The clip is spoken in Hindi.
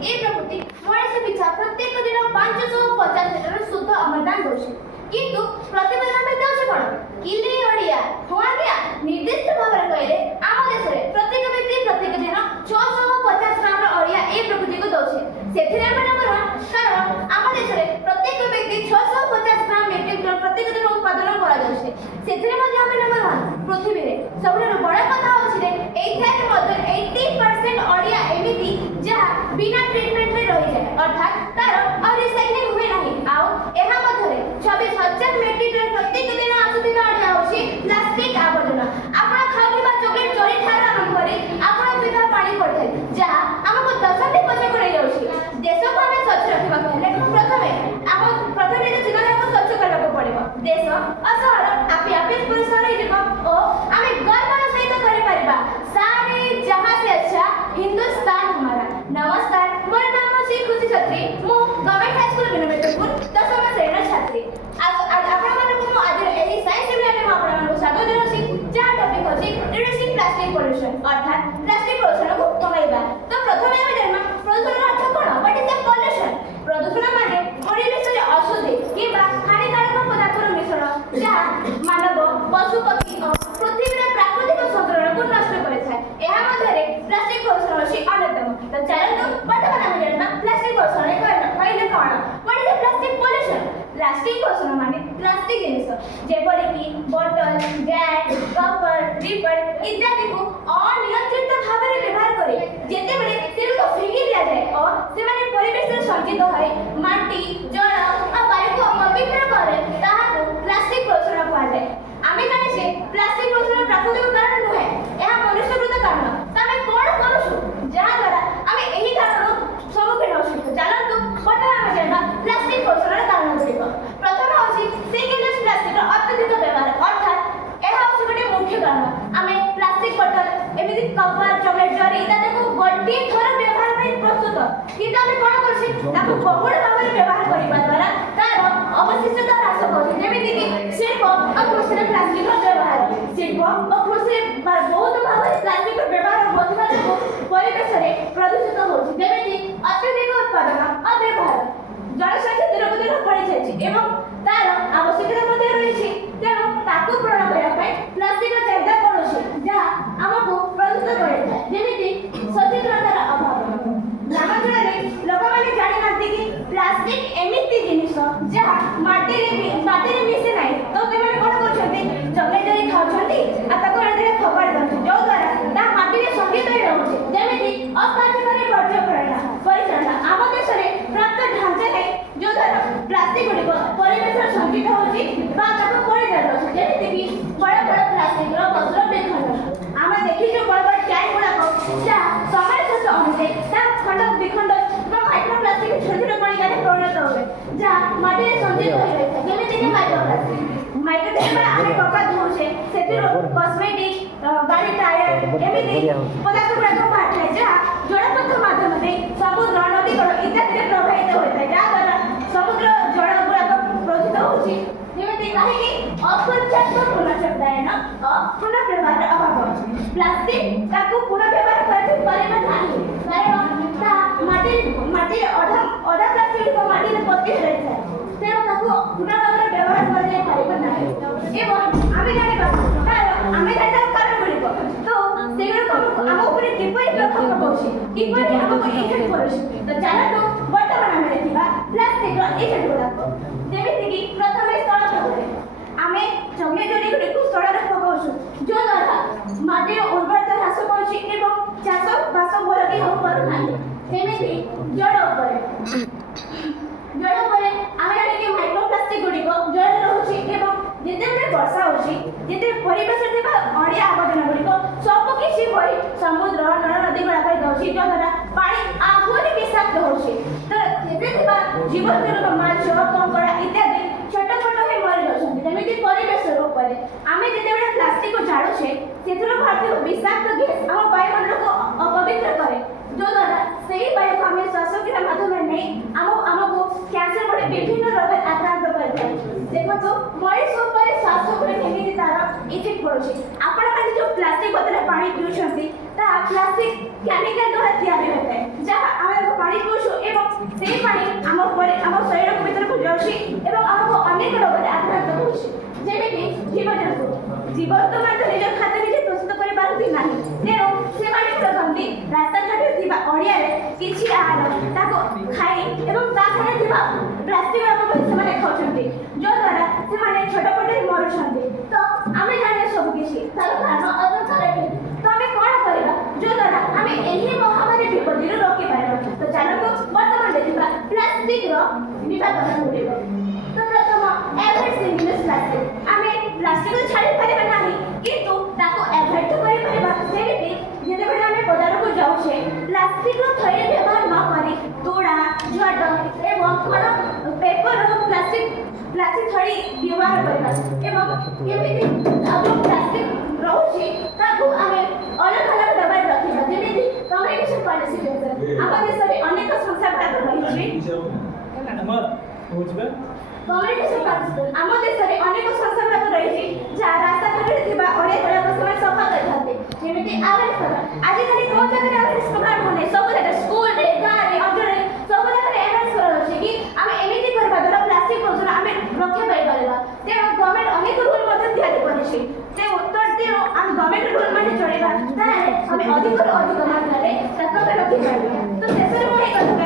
ए प्रकृति मनुष्य पिछा प्रत्येक दिन 550 लीटर शुद्ध अमृतान दौचे किंतु प्रतिदिन आम दौचे कौन किले अड़िया हुआ निर्दिष्ट भाव में कहले आम देश में प्रत्येक व्यक्ति प्रत्येक दिन 650 ग्राम अड़िया ए प्रकृति को दौचे से नंबर 1 कारण आम देश में प्रत्येक व्यक्ति 650 ग्राम मेट्रिक टन प्रत्येक दिन उत्पादन करा जाउछे सेथिरे मध्ये आम नंबर 1 पृथ्वी रे सबरो बड़ा कथा होछि रे एथारे मध्ये 80% अड़िया एमिति जहा बिना ट्रीटमेंट में रहि जाय अर्थात तार और रिसाइक्लिंग हुए नाही आउ एहा मध्ये 26000 मेट्रिक टन प्रत्येक दिन आसुथिबा अड़िया होछि प्लास्टिक आवर्जन आपण खाउथिबा चॉकलेट चोरी ठार आरंभ करी आपण पिता पानी पड़थे जहा हमको दशटी पछे करे जाउछि देश को हमें स्वच्छ रखिबा कहले प्रथमे जे जीवन को स्वच्छ करबा पड़िबो देश असहर आपे आपे परिसर रे जीव ओ हमें गर्वर सहित करि परिबा सारे जहां से अच्छा हिंदुस्तान हमारा। नमस्कार मोर नाम अछि खुशी छत्री मु गवर्नमेंट हाई स्कूल बिनमेटपुर 10th श्रेणी छात्री आज आपण मानक मु आज एही साइंस सेमिनार में आपण मानक स्वागत देछि जहा टॉपिक अछि रिड्यूसिंग प्लास्टिक पोल्यूशन अर्थात प्लास्टिक प्रदूषण को कमाइबा। तो प्रथमे हम जानिबा प्रदूषण अर्थ कोन व्हाट इज द पोल्यूशन। प्रदूषण माने परिवेश रे अशुद्धि किबा हानिकारक पदार्थर मिश्रण जहा मानव पशु पक्षी और पृथ्वी रे प्राकृतिक संतुलन को नष्ट करे छै एहा मध्ये प्लास्टिक प्रदूषण अछि अन्यतम। तो चलो वर्तमान हम जानिबा प्लास्टिक प्रदूषण कहले कोन what is the plastic pollution. Plastic प्रदूषण माने प्लास्टिक जिनिस जेपरि कि बोतल गैस कपर रिपर इत्यादि को अनियंत्रित भाव में व्यवहार करे जेते बेले सेरु को फेंकी दिया जाए और से माने परिवेश में संचित होय माटी जल और वायु को अपवित्र करे ताहा को प्लास्टिक प्रदूषण कहा जाए। आमे जाने से प्लास्टिक प्रदूषण प्राकृतिक कारण नुहे एहा मनुष्यकृत कारण। तमे कोन करूछु जहा द्वारा आमे एही कारण सम्मुखीन होछु। चलंतु वर्तमान हम जानबा प्लास्टिक प्रदूषण कारण गुड़िक। प्रथम होछि सिंगल यूज प्लास्टिक अत्यधिक व्यवहार अर्थात एहा होछि गोटे मुख्य कारण। आमे प्लास्टिक बोतल एमिति कपर चॉकलेट जरी इत्यादि को गोटे थोर व्यवहार में प्रस्तुत किंतु आमे कोन करछि ताको बहुल भाव में व्यवहार करिबा द्वारा तार अवशिष्टता ह्रास करछि जेमिति कि शिल्प और कृषि प्लास्टिक व्यवहार शिल्प और कृषि बहुत भाव में प्लास्टिक व्यवहार होतिबा को परिवेश रे प्रदूषित होछि जेमिति अत्यधिक उत्पादन और व्यवहार जनसंख्या दिन को दिन बढ़ी जाइछि एवं तार आवश्यकता मध्ये रहिछि तेणु ताकू पूर्ण କରିବା ପାଇଁ ପ୍ଲାଷ୍ଟିକ ଚାହିଦା ବଢୁଛି ଯାହା ଆମକୁ ପ୍ରଦୂଷିତ କରିଥାଏ ଯେମିତି ସଚେତନତାର ଅଭାବ। ଗ୍ରାମାଞ୍ଚଳରେ ଲୋକମାନେ ଜାଣିନାହାନ୍ତି କି ପ୍ଲାଷ୍ଟିକ ଏମିତି ଜିନିଷ ଯାହା ମାଟିରେ ମିଶେ ନାହିଁ ତ ସେମାନେ କ'ଣ କରୁଛନ୍ତି ଚକଲେଟ୍ ଜରି ଖାଉଛନ୍ତି ଆଉ ତାକୁ ଏଥିରେ ଫୋପାଡ଼ି ଦେଉଛନ୍ତି ଯୋଉ ଦ୍ୱାରା ତାହା ମାଟିରେ ସଙ୍ଗୀତ ହୋଇ ରହୁଛି ଯେମିତି ଅକାର୍ଯ୍ୟକାରୀ ପରିଚାଳନା ଆମ ଦେଶରେ ପ୍ରାପ୍ତ ଢାଞ୍ଚା ନାହିଁ ଯୋଉ ଦ୍ୱାରା ପ୍ଲାଷ୍ଟିକ ଗୁଡ଼ିକ ପରିବେଶରେ ସଙ୍ଗୀତ ହେଉଛି ବା ତାକୁ ପୋଡ଼ି ଦିଆଯାଉଛି ଯେମିତିକି ବଡ଼ ବଡ଼ ପ୍ଲାଷ୍ଟିକର ବୋତଲ ବିଖଣ୍ଡ ଆମେ ଦେଖିଛୁ ବଡ଼ ବଡ଼ ଟ୍ୟାଙ୍କ ଗୁଡ଼ାକ ଯାହା ସମୟ ସହିତ ଅନୁଯାୟୀ ତା ଖଣ୍ଡ ବିଖଣ୍ଡ ବା ମାଇକ୍ରୋପ୍ଲାଷ୍ଟିକ ଛୋଟ ଛୋଟ କଣିକାରେ ପରିଣତ ହୁଏ ଯାହା ମାଟିରେ ସଞ୍ଚିତ ହୋଇ ରହିଥାଏ ଯେମିତିକି ମାଇକ୍ରୋପ୍ଲାଷ୍ଟିକ। ମାଇକ୍ରୋପ୍ଲାଷ୍ଟିକ ଆମେ କପା ଧୋଉଛେ ସେଥିରୁ କସ୍ମେଟିକ ଗାଡ଼ି ଟାୟାର ଏମିତି ପଦାର୍ଥ ଗୁଡ଼ାକ ବାହାରିଥାଏ ଯାହା ଜଳପଥ ମାଧ୍ୟମରେ ସମୁଦ୍ର ନଦୀ ଇତ୍ୟାଦିରେ ପ୍ରବାହିତ ହୋଇଥାଏ ଯାହାଦ୍ୱାରା ସମୁଦ୍ର ଜଳ ଗୁଡ଼ାକ ପ୍ରଦୂଷିତ ହେଉଛି ଯେମିତି କାହିଁକି ଅପର୍ଯ୍ୟାପ୍ତ ପୁନଃଚକ୍ରାୟନ ଓ ପୁନଃବ୍ୟବହାର ଅଭାବ ଅଛି। ପ୍ଲାଷ୍ଟିକ ତାକୁ ପୁନଃବ୍ୟବହାର କରିପାରିବା ନାହିଁ କାରଣ ତାହା ମାଟିରେ ଅଧା ପ୍ଲାଷ୍ଟିକ ମାଟିରେ ପୋତି ରହିଥାଏ ତେଣୁ ତାକୁ ପୁନଃଭାବରେ ବ୍ୟବହାର କରାଯାଇ ପାରିବ ନାହିଁ ଏବଂ ଆମେ ଜାଣିବା ଆମେ ଜାଣିବା କାରଣ ଗୁଡ଼ିକ ତ ସେଗୁଡ଼ିକ ଆମ ଉପରେ କିପରି ପ୍ରଭାବ ପକାଉଛି କିପରି ଆମକୁ ଇଫେକ୍ଟ କରୁଛି। ତ ଚାଲନ୍ତୁ ବର୍ତ୍ତମାନ ଆମେ ଦେଖିବା ପ୍ଲାଷ୍ଟିକର ଇଫେକ୍ଟ ଗୁଡ଼ାକ ଯେମିତିକି ପ୍ରଥମେ ସ୍ଥଳ ଭାବରେ ଆମେ ଚକଲେଟ୍ ଜରି ଗୁଡ଼ିକୁ ସ୍ଥଳରେ ପକାଉଛୁ ଯଦ୍ୱାରା ମାଟିର ଉର୍ବରତା ହ୍ରାସ ପାଉଛି ଏବଂ ଚାଷବାସ ଭଲକି ହୋଇପାରୁନାହିଁ। ସେମିତି ଜଳ ଉପରେ ଆମେ ଜାଣିକି ମାଇକ୍ରୋପ୍ଲାଷ୍ଟିକ ଗୁଡ଼ିକ ଜଳରେ ରହୁଛି ଏବଂ ଯେତେବେଳେ ବର୍ଷା ହେଉଛି ଯେତେ ପରିବେଶରେ ଥିବା ଅଳିଆ ଆବର୍ଜନା ଗୁଡ଼ିକ ସବୁ କିଛି ଭରି ସମୁଦ୍ର ନଦୀ ଗୁଡ଼ାକରେ ଯାଉଛି ଯଦ୍ୱାରା ପାଣି ଆହୁରି ବିଷାକ୍ତ ହେଉଛି। ତ ସେଥିରେ ଥିବା ଜୀବଜନ୍ତୁ ମାଛ କଙ୍କଡ଼ା ଇତ୍ୟାଦି ଛୋଟ ଛୋଟ ହୋଇ ମରି ଯାଉଛନ୍ତି। ଯେମିତି ପରିବେଶ ଉପରେ ଆମେ ଯେତେବେଳେ ପ୍ଲାଷ୍ଟିକ ଜାଳୁଛେ ସେଥିରୁ ବାହାରୁଥିବା ବିଷାକ୍ତ ଗ୍ୟାସ୍ ଆମ ବାୟୁମଣ୍ଡଳକୁ ଅପବିତ୍ର କରେ ଯଦ୍ୱାରା ସେହି ବାୟୁକୁ ଆମେ ଶ୍ୱାସକ୍ରିୟା ମାଧ୍ୟମରେ ନେଇ ଆମକୁ କ୍ୟାନ୍ସର ଭଳି ବିଭିନ୍ନ ରୋଗରେ ଆକ୍ରାନ୍ତ କରିଥାଏ। ଦେଖନ୍ତୁ ମଣିଷ ଉପରେ ଶ୍ୱାସକ୍ରିୟା କେମିତି ତାର ଇଫେକ୍ଟ ପଡ଼ୁଛି। ଆପଣମାନେ ଯେଉଁ ପ୍ଲାଷ୍ଟିକ ବୋତଲରେ ପାଣି ପିଉଛନ୍ତି ତାହା ପ୍ଲାଷ୍ଟିକ କେମିକାଲ ଦ୍ୱାରା ତିଆରି ହୋଇଥାଏ ଯାହା ଆମେ ପାଣି ପିଉଛୁ ପ୍ଲାଷ୍ଟିକ ଅପବ୍ୟବହାର ସେମାନେ ଖାଉଛନ୍ତି ଯଦ୍ୱାରା ସେମାନେ ଛୋଟ ପଟରେ ମରୁଛନ୍ତି। ତ ଆମେ ଜାଣିବା ସବୁ କିଛି ତାର କାରଣ ଅଦରକାର କି ତ ଆମେ କ'ଣ କରିବା ଯଦ୍ୱାରା ଆମେ ଏହି ମହାମାରୀ ବିପଦରୁ ରୋକିପାରିବା। ତ ଚାଲନ୍ତୁ ବର୍ତ୍ତମାନ ଦେଖିବା ପ୍ଲାଷ୍ଟିକର ବିଭାଜନ ଗୁଡ଼ିକ। ତ ପ୍ରଥମ ଏଭଏଡ୍ ସିଙ୍ଗଲ ୟୁଜ୍ ପ୍ଲାଷ୍ଟିକ। ଆମେ ପ୍ଲାଷ୍ଟିକ ଛାଡ଼ି ପାରିବା ନାହିଁ କିନ୍ତୁ ତାକୁ ଏଭଏଡ୍ କରିପାରିବା। ଯେମିତି ଯେତେବେଳେ ଆମେ ବଜାରକୁ ଯାଉଛେ ପ୍ଲାଷ୍ଟିକର ଥଳି ବ୍ୟବହାର ନ କରି ତୁଳା ଝଟ ଏବଂ କ'ଣ ପେପର ପ୍ଲାଷ୍ଟିକ ଥଳି ବ୍ୟବହାର କରିବା ଏବଂ କେମିତି ଯେଉଁ ପ୍ଲାଷ୍ଟିକ ରହୁଛି ତାକୁ ଆମେ ଅଲଗା ଅଲଗା ଡବାରେ ରଖିବା। ଯେମିତି କମ୍ୟୁନିକେସନ ପଲିସି ଆମ ଦେଶରେ ଅନେକ ସଂସ୍ଥା ଗୁଡ଼ାକ ରହିଛି। ଆମ ଦେଶରେ ଅନେକ ସଂସ୍ଥା ଗୁଡ଼ାକ ରହିଛି ଯାହା ରାସ୍ତାଘାଟରେ ଥିବା ଅଳିଆ ଗୁଡ଼ାକ ସେମାନେ ସଫା କରିଥାନ୍ତି। ଯେମିତି ଆୱାରେନ୍ସ ପ୍ରୋଗ୍ରାମ। ଆଜିକାଲି କେଉଁ ଜାଗାରେ ଆୱାରେନ୍ସ ପ୍ରୋଗ୍ରାମ ହଉନି, ସବୁ ଜାଗାରେ ସ୍କୁଲରେ ଗାଁରେ ଅଞ୍ଚଳରେ ସବୁ ଜାଗାରେ ଆୱାରେନ୍ସ କରାଯାଉଛି କି ଆମେ ଏମିତି କରିବା ଦ୍ୱାରା ପ୍ଲାଷ୍ଟିକ ପ୍ରଦୂଷଣ ଆମେ ରକ୍ଷା ପାଇପାରିବା। ତେଣୁ ଗଭର୍ଣ୍ଣମେଣ୍ଟ ଅନେକ ରୁଲ୍ ମଧ୍ୟ ତିଆରି କରିଛି। ତେଣୁ ଆମେ ଗଭର୍ଣ୍ଣମେଣ୍ଟ ରୁଲ୍ ମାନେ ଚଳିବା ତାହେଲେ ଆମେ ଅଧିକରୁ ଅଧିକ ମାତ୍ରାରେ ତାକୁ ଆମେ ରଖିପାରିବା। ତ ଶେଷରେ ମୁଁ ଏହି କଥା